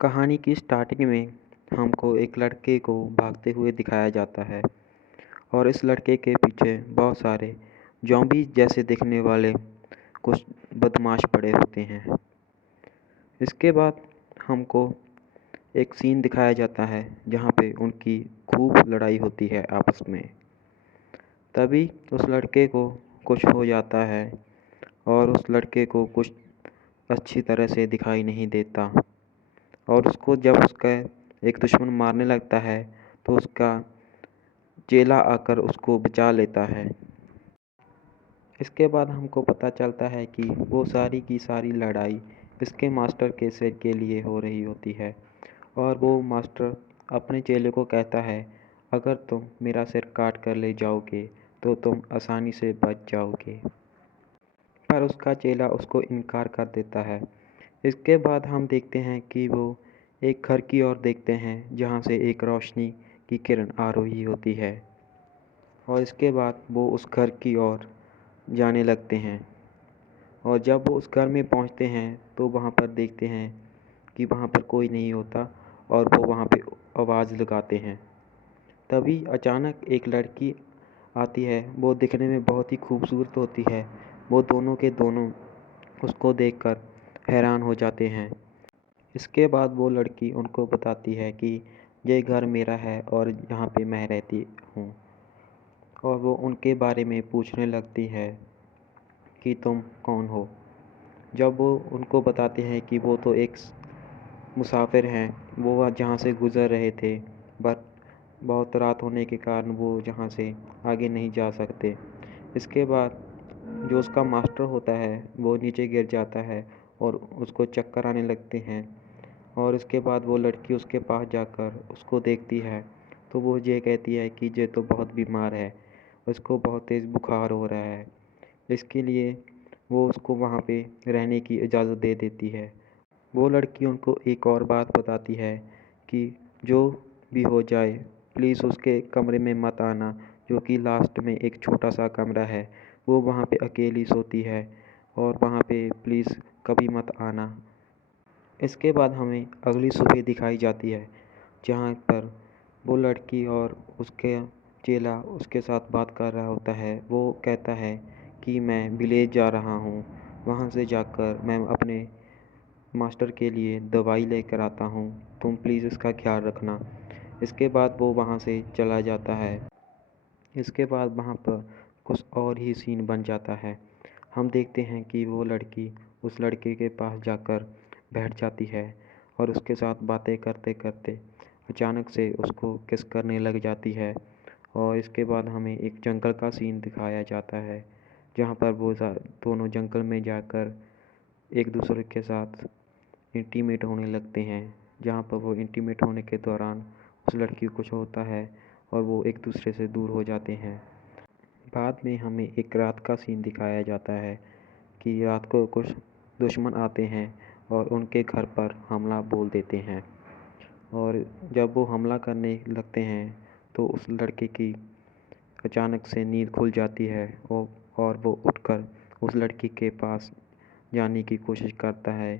कहानी की स्टार्टिंग में हमको एक लड़के को भागते हुए दिखाया जाता है और इस लड़के के पीछे बहुत सारे ज़ॉम्बी जैसे दिखने वाले कुछ बदमाश पड़े होते हैं। इसके बाद हमको एक सीन दिखाया जाता है जहाँ पे उनकी खूब लड़ाई होती है आपस में। तभी उस लड़के को कुछ हो जाता है और उस लड़के को कुछ अच्छी तरह से दिखाई नहीं देता और उसको जब उसका एक दुश्मन मारने लगता है तो उसका चेला आकर उसको बचा लेता है। इसके बाद हमको पता चलता है कि वो सारी की सारी लड़ाई इसके मास्टर के सिर के लिए हो रही होती है और वो मास्टर अपने चेले को कहता है, अगर तुम मेरा सिर काट कर ले जाओगे तो तुम आसानी से बच जाओगे। पर उसका चेला उसको इनकार कर देता है। इसके बाद हम देखते हैं कि वो एक घर की ओर देखते हैं जहाँ से एक रोशनी की किरण आ रही होती है और इसके बाद वो उस घर की ओर जाने लगते हैं और जब वो उस घर में पहुँचते हैं तो वहाँ पर देखते हैं कि वहाँ पर कोई नहीं होता और वो वहाँ पे आवाज़ लगाते हैं। तभी अचानक एक लड़की आती है। वो दिखने में बहुत ही खूबसूरत होती है। वो दोनों के दोनों उसको देखकर हैरान हो जाते हैं। इसके बाद वो लड़की उनको बताती है कि ये घर मेरा है और यहाँ पे मैं रहती हूँ और वो उनके बारे में पूछने लगती है कि तुम कौन हो। जब वो उनको बताते हैं कि वो तो एक मुसाफिर हैं, वो जहाँ से गुज़र रहे थे बट बहुत रात होने के कारण वो जहाँ से आगे नहीं जा सकते। इसके बाद जो उसका मास्टर होता है वो नीचे गिर जाता है और उसको चक्कर आने लगते हैं और इसके बाद वो लड़की उसके पास जाकर उसको देखती है तो वो ये कहती है कि ये तो बहुत बीमार है, उसको बहुत तेज़ बुखार हो रहा है। इसके लिए वो उसको वहाँ पे रहने की इजाज़त दे देती है। वो लड़की उनको एक और बात बताती है कि जो भी हो जाए प्लीज़ उसके कमरे में मत आना, जो कि लास्ट में एक छोटा सा कमरा है। वो वहाँ पे अकेली सोती है और वहाँ पे प्लीज़ कभी मत आना। इसके बाद हमें अगली सुबह दिखाई जाती है जहाँ पर वो लड़की और उसके चेला उसके साथ बात कर रहा होता है। वो कहता है कि मैं विलेज जा रहा हूँ, वहाँ से जाकर मैं अपने मास्टर के लिए दवाई लेकर आता हूँ, तुम प्लीज़ इसका ख्याल रखना। इसके बाद वो वहाँ से चला जाता है। इसके बाद वहाँ पर कुछ और ही सीन बन जाता है। हम देखते हैं कि वो लड़की उस लड़के के पास जाकर बैठ जाती है और उसके साथ बातें करते करते अचानक से उसको किस करने लग जाती है और इसके बाद हमें एक जंगल का सीन दिखाया जाता है जहाँ पर वो दोनों जंगल में जाकर एक दूसरे के साथ इंटीमेट होने लगते हैं। जहाँ पर वो इंटीमेट होने के दौरान उस लड़की को कुछ होता है और वो एक दूसरे से दूर हो जाते हैं। बाद में हमें एक रात का सीन दिखाया जाता है कि रात को कुछ दुश्मन आते हैं और उनके घर पर हमला बोल देते हैं और जब वो हमला करने लगते हैं तो उस लड़के की अचानक से नींद खुल जाती है और वो उठकर उस लड़की के पास जाने की कोशिश करता है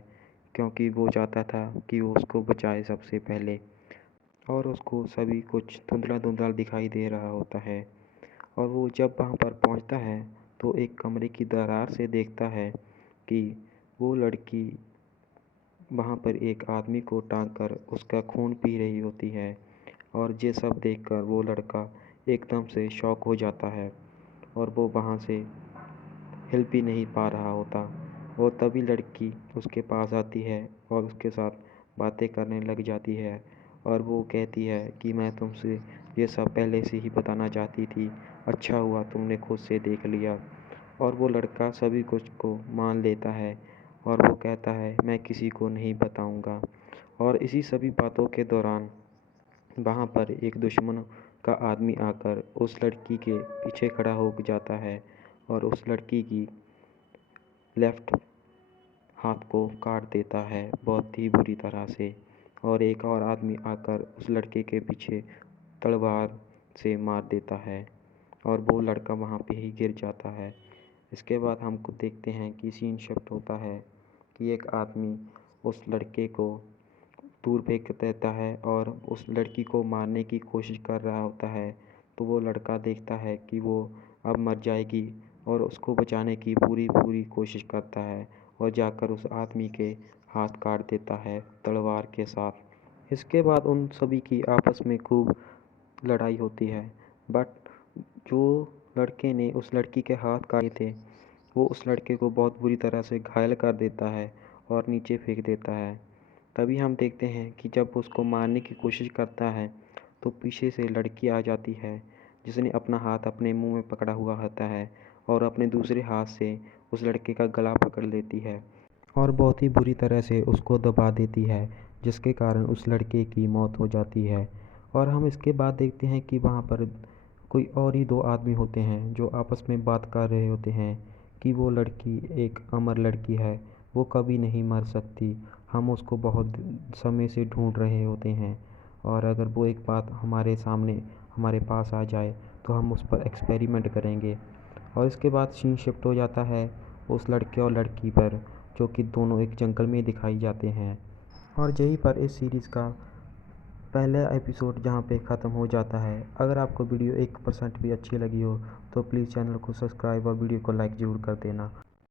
क्योंकि वो चाहता था कि वो उसको बचाए सबसे पहले और उसको सभी कुछ धुंधला धुंधला दिखाई दे रहा होता है और वो जब वहाँ पर पहुँचता है तो एक कमरे की दरार से देखता है कि वो लड़की वहाँ पर एक आदमी को टांग कर उसका खून पी रही होती है और ये सब देखकर वो लड़का एकदम से शॉक हो जाता है और वो वहाँ से हिल भी नहीं पा रहा होता और तभी लड़की उसके पास आती है और उसके साथ बातें करने लग जाती है और वो कहती है कि मैं तुमसे ये सब पहले से ही बताना चाहती थी, अच्छा हुआ तुमने खुद से देख लिया। और वो लड़का सभी कुछ को मान लेता है और वो कहता है मैं किसी को नहीं बताऊंगा। और इसी सभी बातों के दौरान वहाँ पर एक दुश्मन का आदमी आकर उस लड़की के पीछे खड़ा हो जाता है और उस लड़की की लेफ्ट हाथ को काट देता है बहुत ही बुरी तरह से और एक और आदमी आकर उस लड़के के पीछे तलवार से मार देता है और वो लड़का वहाँ पे ही गिर जाता है। इसके बाद हमको देखते हैं कि सीन शिफ्ट होता है कि एक आदमी उस लड़के को दूर फेंक देता है और उस लड़की को मारने की कोशिश कर रहा होता है। तो वो लड़का देखता है कि वो अब मर जाएगी और उसको बचाने की पूरी पूरी कोशिश करता है और जाकर उस आदमी के हाथ काट देता है तलवार के साथ। इसके बाद उन सभी की आपस में खूब लड़ाई होती है। बट जो लड़के ने उस लड़की के हाथ काटे थे वो उस लड़के को बहुत बुरी तरह से घायल कर देता है और नीचे फेंक देता है। तभी हम देखते हैं कि जब उसको मारने की कोशिश करता है तो पीछे से लड़की आ जाती है जिसने अपना हाथ अपने मुंह में पकड़ा हुआ होता है और अपने दूसरे हाथ से उस लड़के का गला पकड़ लेती है और बहुत ही बुरी तरह से उसको दबा देती है, जिसके कारण उस लड़के की मौत हो जाती है। और हम इसके बाद देखते हैं कि वहाँ पर कोई और ही दो आदमी होते हैं जो आपस में बात कर रहे होते हैं कि वो लड़की एक अमर लड़की है, वो कभी नहीं मर सकती। हम उसको बहुत समय से ढूंढ रहे होते हैं और अगर वो एक बात हमारे सामने हमारे पास आ जाए तो हम उस पर एक्सपेरिमेंट करेंगे। और इसके बाद सीन शिफ्ट हो जाता है उस लड़के और लड़की पर, जो कि दोनों एक जंगल में दिखाई जाते हैं। और यहीं पर इस सीरीज़ का पहला एपिसोड जहाँ पे ख़त्म हो जाता है। अगर आपको वीडियो 1% भी अच्छी लगी हो तो प्लीज़ चैनल को सब्सक्राइब और वीडियो को लाइक ज़रूर कर देना।